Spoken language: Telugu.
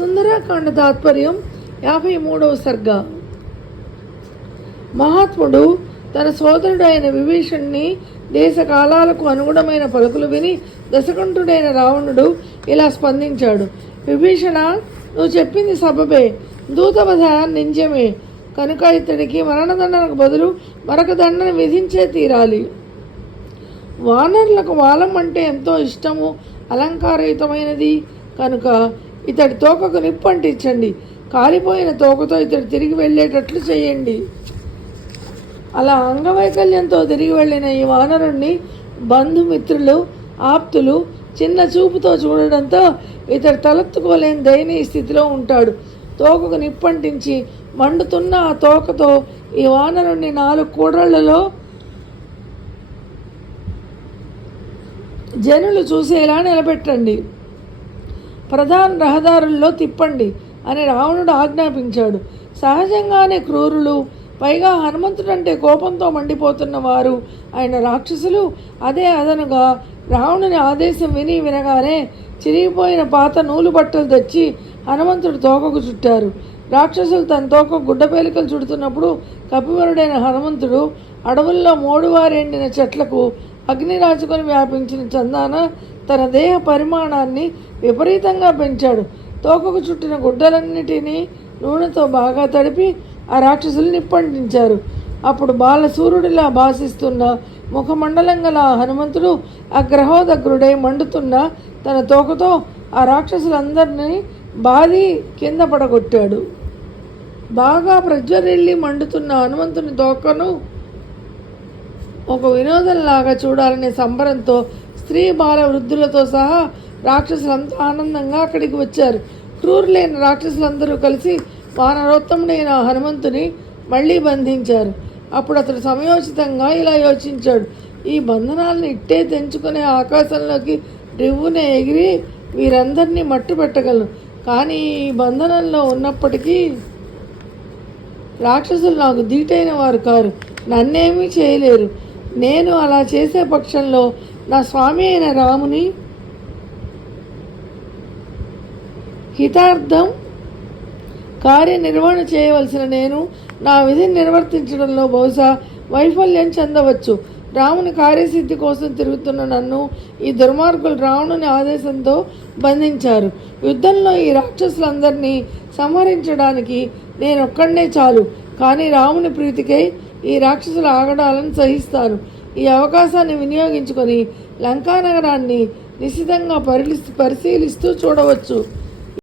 సుందరకాండ తాత్పర్యం 53వ సర్గ. మహాత్ముడు తన సోదరుడైన విభీషణుని దేశ కాలాలకు అనుగుణమైన పలుకులు విని దశకంఠుడైన రావణుడు ఇలా స్పందించాడు. విభీషణ, నువ్వు చెప్పింది సబబే, దూతవధ నిజమే. కనుక ఇతడికి మరణదండనకు బదులు మరొక దండన విధించే తీరాలి. వానరులకు వాలం అంటే ఎంతో ఇష్టము, అలంకారయుతమైనది. కనుక ఇతడి తోకకు నిప్పు అంటించండి. కాలిపోయిన తోకతో ఇతడు తిరిగి వెళ్ళేటట్లు చేయండి. అలా అంగవైకల్యంతో తిరిగి వెళ్ళిన ఈ వానరుణ్ణి బంధుమిత్రులు, ఆప్తులు చిన్న చూపుతో చూడడంతో ఇతడు తలెత్తుకోలేని దయనీయ స్థితిలో ఉంటాడు. తోకకు నిప్పంటించి మండుతున్న ఆ తోకతో ఈ వానరుణ్ణి 4 కూడళ్లలో జనులు చూసేలా నిలబెట్టండి. ప్రధాన రహదారుల్లో తిప్పండి అని రావణుడు ఆజ్ఞాపించాడు. సహజంగానే క్రూరులు, పైగా హనుమంతుడంటే కోపంతో మండిపోతున్న వారు ఆయన రాక్షసులు అదే అదనుగా రావణుని ఆదేశం వినగానే చిరిగిపోయిన పాత నూలు బట్టలు తెచ్చి హనుమంతుడు తోకకు చుట్టారు. రాక్షసులు తన తోక గుడ్డపేలికలు చుడుతున్నప్పుడు కపివరుడైన హనుమంతుడు అడవుల్లో మోడువారెండిన చెట్లకు అగ్ని రాచుకొని వ్యాపించిన చందాన తన దేహ పరిమాణాన్ని విపరీతంగా పెంచాడు. తోకకు చుట్టిన గుడ్డలన్నిటినీ నూనెతో బాగా తడిపి ఆ రాక్షసులు నిప్పంటించారు. అప్పుడు బాలసూర్యుడిలా భాసిస్తున్న ముఖమండలం గల హనుమంతుడు అగ్రహోదగ్రుడై మండుతున్న తన తోకతో ఆ రాక్షసులందరినీ బాది కింద పడగొట్టాడు. బాగా ప్రజ్వరిల్లి మండుతున్న హనుమంతుని తోకను ఒక వినోదంలాగా చూడాలనే సంబరంతో స్త్రీ బాల వృద్ధులతో సహా రాక్షసులంతా ఆనందంగా అక్కడికి వచ్చారు. క్రూరులైన రాక్షసులందరూ కలిసి వానరోత్తముడైన హనుమంతుని మళ్ళీ బంధించారు. అప్పుడు అతడు సమయోచితంగా ఇలా యోచించాడు. ఈ బంధనాలను ఇట్టే తెంచుకునే ఆకాశంలోకి రివ్వునే ఎగిరి వీరందరినీ మట్టు పెట్టగలను. కానీ ఈ బంధనంలో ఉన్నప్పటికీ రాక్షసులు నాకు దీటైన వారు కారు, నన్నేమీ చేయలేరు. నేను అలా చేసే పక్షంలో నా స్వామి అయిన రాముని హితార్థం కార్యనిర్వహణ చేయవలసిన నేను నా విధిని నిర్వర్తించడంలో బహుశా వైఫల్యం చెందవచ్చు. రాముని కార్యసిద్ధి కోసం తిరుగుతున్న నన్ను ఈ దుర్మార్గులు రావణుని ఆదేశంతో బంధించారు. యుద్ధంలో ఈ రాక్షసులందరినీ సంహరించడానికి నేనొక్కడనే చాలు. కానీ రాముని ప్రీతికై ఈ రాక్షసుల ఆగడాలను సహిస్తాను. ఈ అవకాశాన్ని వినియోగించుకొని లంకానగరాన్ని నిశితంగా పరిశీలిస్తూ చూడవచ్చు.